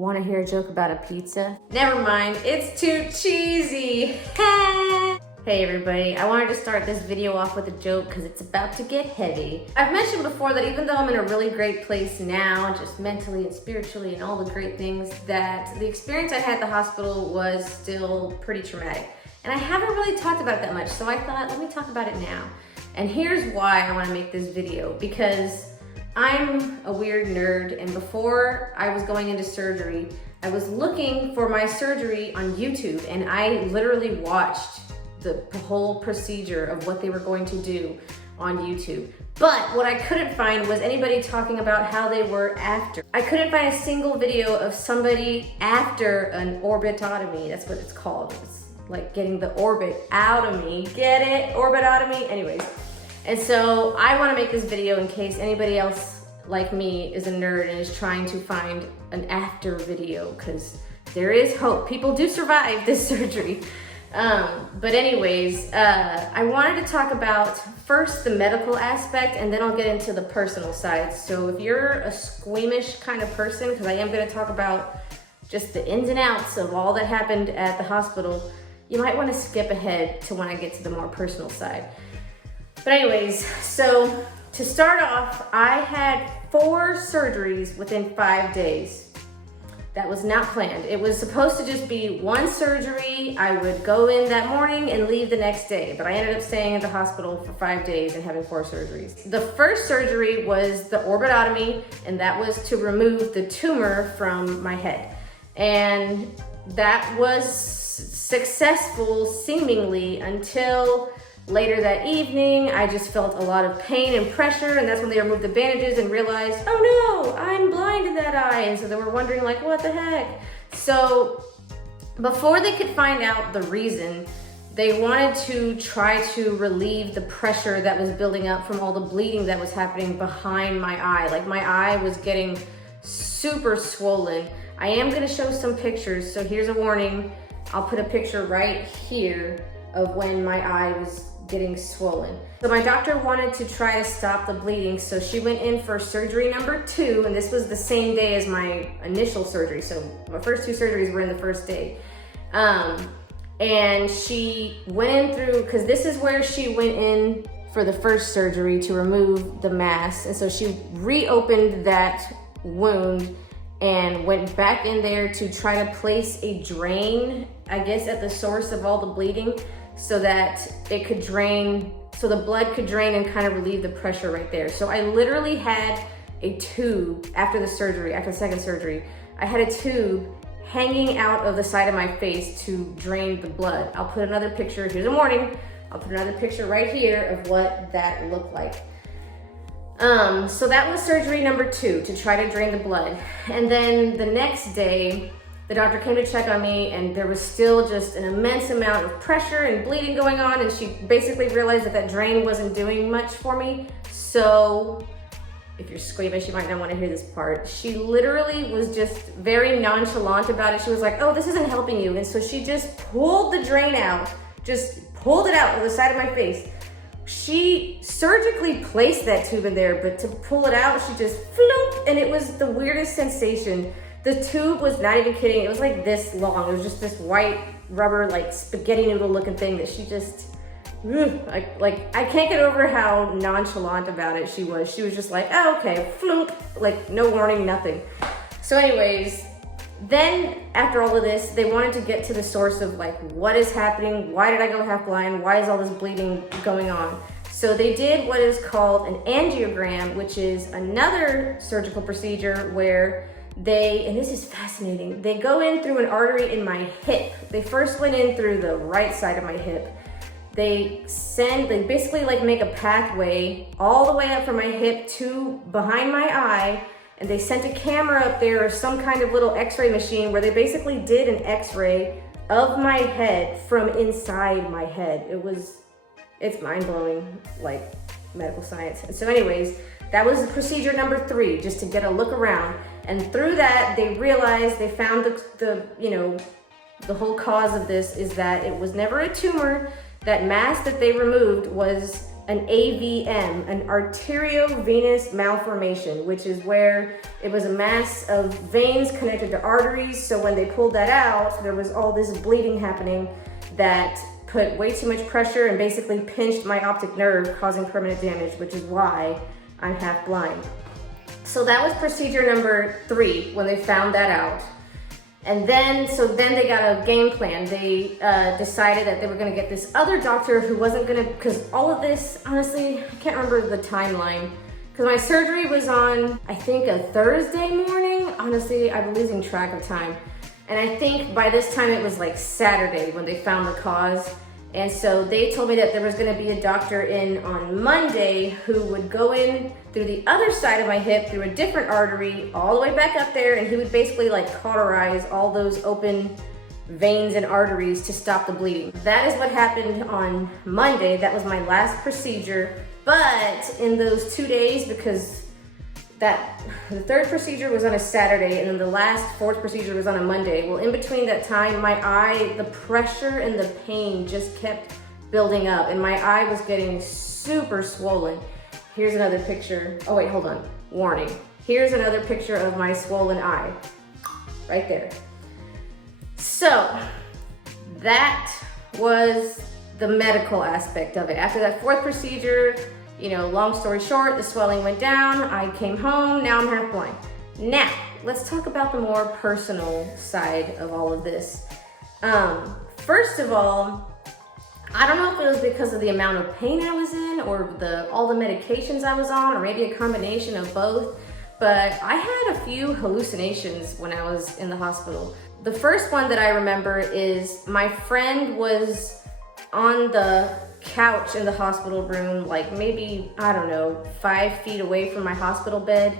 Want to hear a joke about a pizza? Never mind, it's too cheesy. Hey everybody, I wanted to start this video off with a joke because it's about to get heavy. I've mentioned before that even though I'm in a really great place now, just mentally and spiritually and all the great things, that the experience I had at the hospital was still pretty traumatic. And I haven't really talked about it that much, so I thought, let me talk about it now. And here's why I want to make this video, because I'm a weird nerd, and before I was going into surgery, I was looking for my surgery on YouTube, and I literally watched the whole procedure of what they were going to do on YouTube. But what I couldn't find was anybody talking about how they were after. I couldn't find a single video of somebody after an orbitotomy. That's what it's called. It's like getting the orbit out of me. Get it? Orbitotomy? Anyways. And so I want to make this video in case anybody else like me is a nerd and is trying to find an after video, because there is hope. People do survive this surgery. But anyways, I wanted to talk about first the medical aspect, and then I'll get into the personal side. So if you're a squeamish kind of person, because I am going to talk about just the ins and outs of all that happened at the hospital, you might want to skip ahead to when I get to the more personal side. But anyways, so to start off, I had 4 surgeries within 5 days. That was not planned. It was supposed to just be 1 surgery. I would go in that morning and leave the next day, but I ended up staying at the hospital for 5 days and having 4 surgeries. The first surgery was the orbitotomy, and that was to remove the tumor from my head. And that was successful seemingly until later that evening. I just felt a lot of pain and pressure, and that's when they removed the bandages and realized, oh no, I'm blind in that eye. And so they were wondering like, what the heck? So before they could find out the reason, they wanted to try to relieve the pressure that was building up from all the bleeding that was happening behind my eye. Like my eye was getting super swollen. I am gonna show some pictures, so here's a warning. I'll put a picture right here of when my eye was getting swollen. So my doctor wanted to try to stop the bleeding, so she went in for surgery number 2, and this was the same day as my initial surgery. So my first 2 surgeries were in the first day. And she went in through, because this is where she went in for the first surgery to remove the mass. And so she reopened that wound and went back in there to try to place a drain, I guess, at the source of all the bleeding, so that it could drain, so the blood could drain and kind of relieve the pressure right there. So I literally had a tube after the surgery, after the second surgery, I had a tube hanging out of the side of my face to drain the blood. I'll put another picture, here's a warning, I'll put another picture right here of what that looked like. So that was surgery number 2, to try to drain the blood. And then the next day, the doctor came to check on me, and there was still just an immense amount of pressure and bleeding going on, and she basically realized that that drain wasn't doing much for me. So if you're squeamish, you might not want to hear this part. She literally was just very nonchalant about it. She was like, oh, this isn't helping you. And so she just pulled the drain out, just pulled it out of the side of my face. She surgically placed that tube in there, but to pull it out, she just floop, and it was the weirdest sensation. The tube was, not even kidding, it was like this long. It was just this white rubber, like spaghetti noodle looking thing that she just, I can't get over how nonchalant about it she was. She was just like, oh, okay, floop, like no warning, nothing. So anyways, then after all of this, they wanted to get to the source of like, what is happening? Why did I go half blind? Why is all this bleeding going on? So they did what is called an angiogram, which is another surgical procedure where they, and this is fascinating, they go in through an artery in my hip. They first went in through the right side of my hip. They basically like make a pathway all the way up from my hip to behind my eye, and they sent a camera up there, or some kind of little x-ray machine, where they basically did an x-ray of my head from inside my head. It's mind-blowing, like medical science. And so anyways, that was procedure number 3, just to get a look around. And through that, they realized, they found the whole cause of this is that it was never a tumor. That mass that they removed was an AVM, an arteriovenous malformation, which is where it was a mass of veins connected to arteries. So when they pulled that out, there was all this bleeding happening that put way too much pressure and basically pinched my optic nerve, causing permanent damage, which is why I'm half blind. So that was procedure number 3 when they found that out. And then they got a game plan. They decided that they were gonna get this other doctor who wasn't gonna, because all of this, honestly, I can't remember the timeline, because my surgery was on, I think, a Thursday morning. Honestly, I'm losing track of time. And I think by this time it was like Saturday when they found the cause. And so they told me that there was gonna be a doctor in on Monday who would go in through the other side of my hip, through a different artery, all the way back up there, and he would basically like cauterize all those open veins and arteries to stop the bleeding. That is what happened on Monday. That was my last procedure. But in those 2 days, because the third procedure was on a Saturday, and then the last 4th procedure was on a Monday. Well, in between that time, my eye, the pressure and the pain just kept building up, and my eye was getting super swollen. Here's another picture. Oh wait, hold on. Warning. Here's another picture of my swollen eye. Right there. So, that was the medical aspect of it. After that 4th procedure, you know, long story short, the swelling went down, I came home, now I'm half blind. Now, let's talk about the more personal side of all of this. First of all, I don't know if it was because of the amount of pain I was in or all the medications I was on, or maybe a combination of both, but I had a few hallucinations when I was in the hospital. The first one that I remember is my friend was on the couch in the hospital room, like maybe, I don't know, 5 feet away from my hospital bed.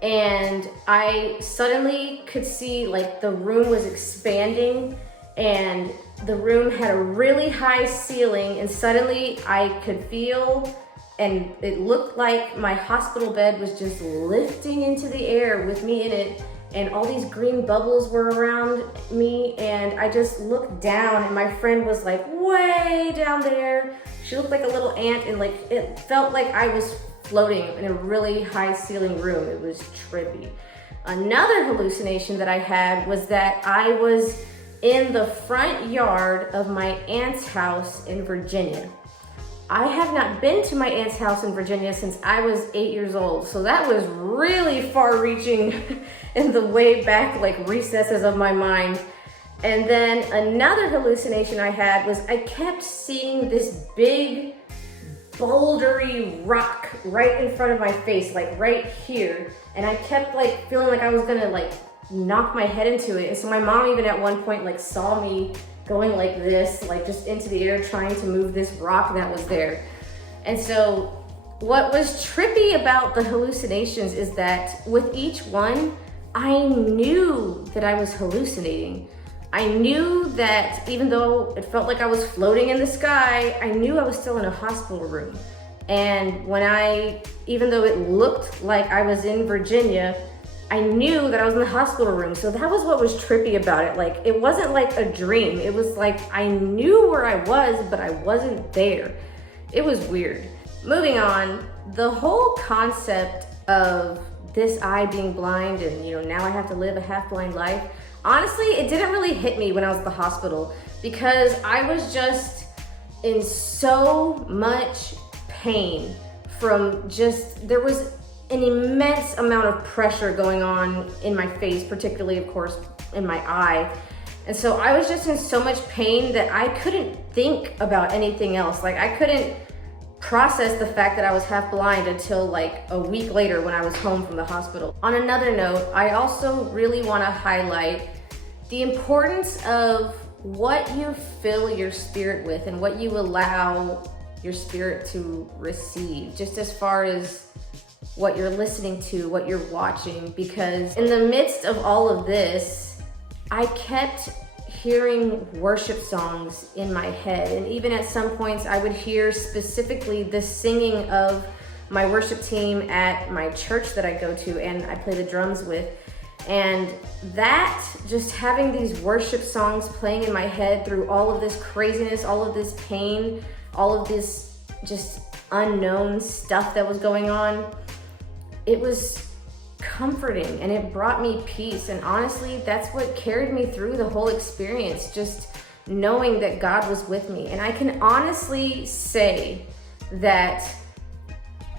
And I suddenly could see like the room was expanding, and the room had a really high ceiling, and suddenly I could feel, and it looked like my hospital bed was just lifting into the air with me in it, and all these green bubbles were around me, and I just looked down, and my friend was like way down there. She looked like a little ant, and like it felt like I was floating in a really high ceiling room. It was trippy. Another hallucination that I had was that I was in the front yard of my aunt's house in Virginia. I have not been to my aunt's house in Virginia since I was 8 years old, so that was really far-reaching in the way back, like, recesses of my mind. And then another hallucination I had was I kept seeing this big, bouldery rock right in front of my face, like right here, and I kept like feeling like I was gonna like knock my head into it. And so my mom even at one point like saw me going like this, like just into the air, trying to move this rock that was there. And so what was trippy about the hallucinations is that with each one, I knew that I was hallucinating. I knew that even though it felt like I was floating in the sky, I knew I was still in a hospital room. And even though it looked like I was in Virginia, I knew that I was in the hospital room. So that was what was trippy about it. Like, it wasn't like a dream. It was like I knew where I was, but I wasn't there. It was weird. Moving on, the whole concept of this eye being blind and, you know, now I have to live a half-blind life, honestly, it didn't really hit me when I was at the hospital because I was just in so much pain from there was an immense amount of pressure going on in my face, particularly, of course, in my eye. And so I was just in so much pain that I couldn't think about anything else. Like, I couldn't process the fact that I was half blind until like a week later when I was home from the hospital. On another note, I also really want to highlight the importance of what you fill your spirit with and what you allow your spirit to receive, just as far as what you're listening to, what you're watching, because in the midst of all of this, I kept hearing worship songs in my head. And even at some points, I would hear specifically the singing of my worship team at my church that I go to and I play the drums with. And that, just having these worship songs playing in my head through all of this craziness, all of this pain, all of this just unknown stuff that was going on, it was comforting and it brought me peace. And honestly, that's what carried me through the whole experience, just knowing that God was with me. And I can honestly say that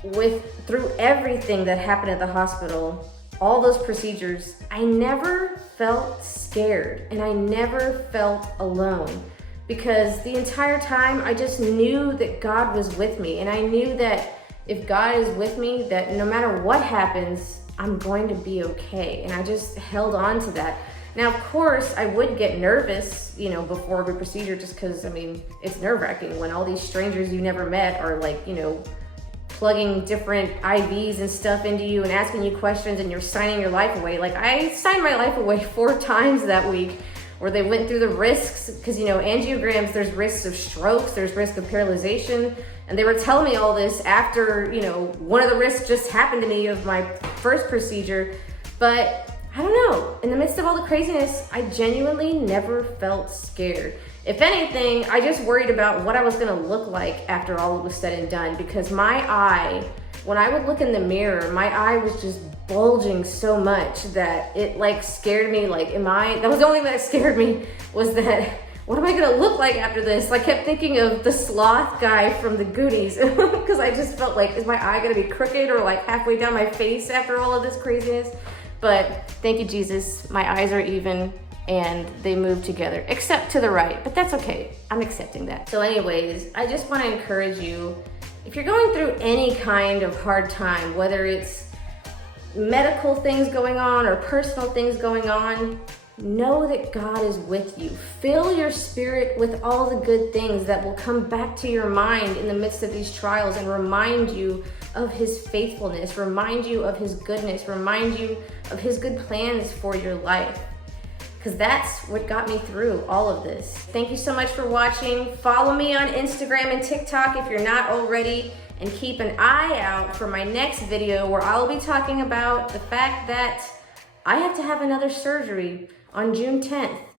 through everything that happened at the hospital, all those procedures, I never felt scared and I never felt alone, because the entire time I just knew that God was with me. And I knew that if God is with me, that no matter what happens, I'm going to be okay. And I just held on to that. Now, of course, I would get nervous, you know, before every procedure, just because, I mean, it's nerve-wracking when all these strangers you never met are like, you know, plugging different IVs and stuff into you and asking you questions, and you're signing your life away. Like, I signed my life away 4 times that week, where they went through the risks, because, you know, angiograms, there's risks of strokes, there's risk of paralyzation, and they were telling me all this after, you know, one of the risks just happened to me of my first procedure. But I don't know, in the midst of all the craziness, I genuinely never felt scared. If anything, I just worried about what I was gonna look like after all was said and done, because my eye, when I would look in the mirror, my eye was just bulging so much that it like scared me. Like, that was the only thing that scared me, was that, what am I gonna look like after this? I kept thinking of the sloth guy from the Goonies, because I just felt like, is my eye gonna be crooked or like halfway down my face after all of this craziness? But thank you, Jesus, my eyes are even and they move together, except to the right, but that's okay. I'm accepting that. So anyways, I just wanna encourage you, if you're going through any kind of hard time, whether it's medical things going on or personal things going on, know that God is with you. Fill your spirit with all the good things that will come back to your mind in the midst of these trials and remind you of his faithfulness, remind you of his goodness, remind you of his good plans for your life. Because that's what got me through all of this. Thank you so much for watching. Follow me on Instagram and TikTok if you're not already, and keep an eye out for my next video, where I'll be talking about the fact that I have to have another surgery on June 10th.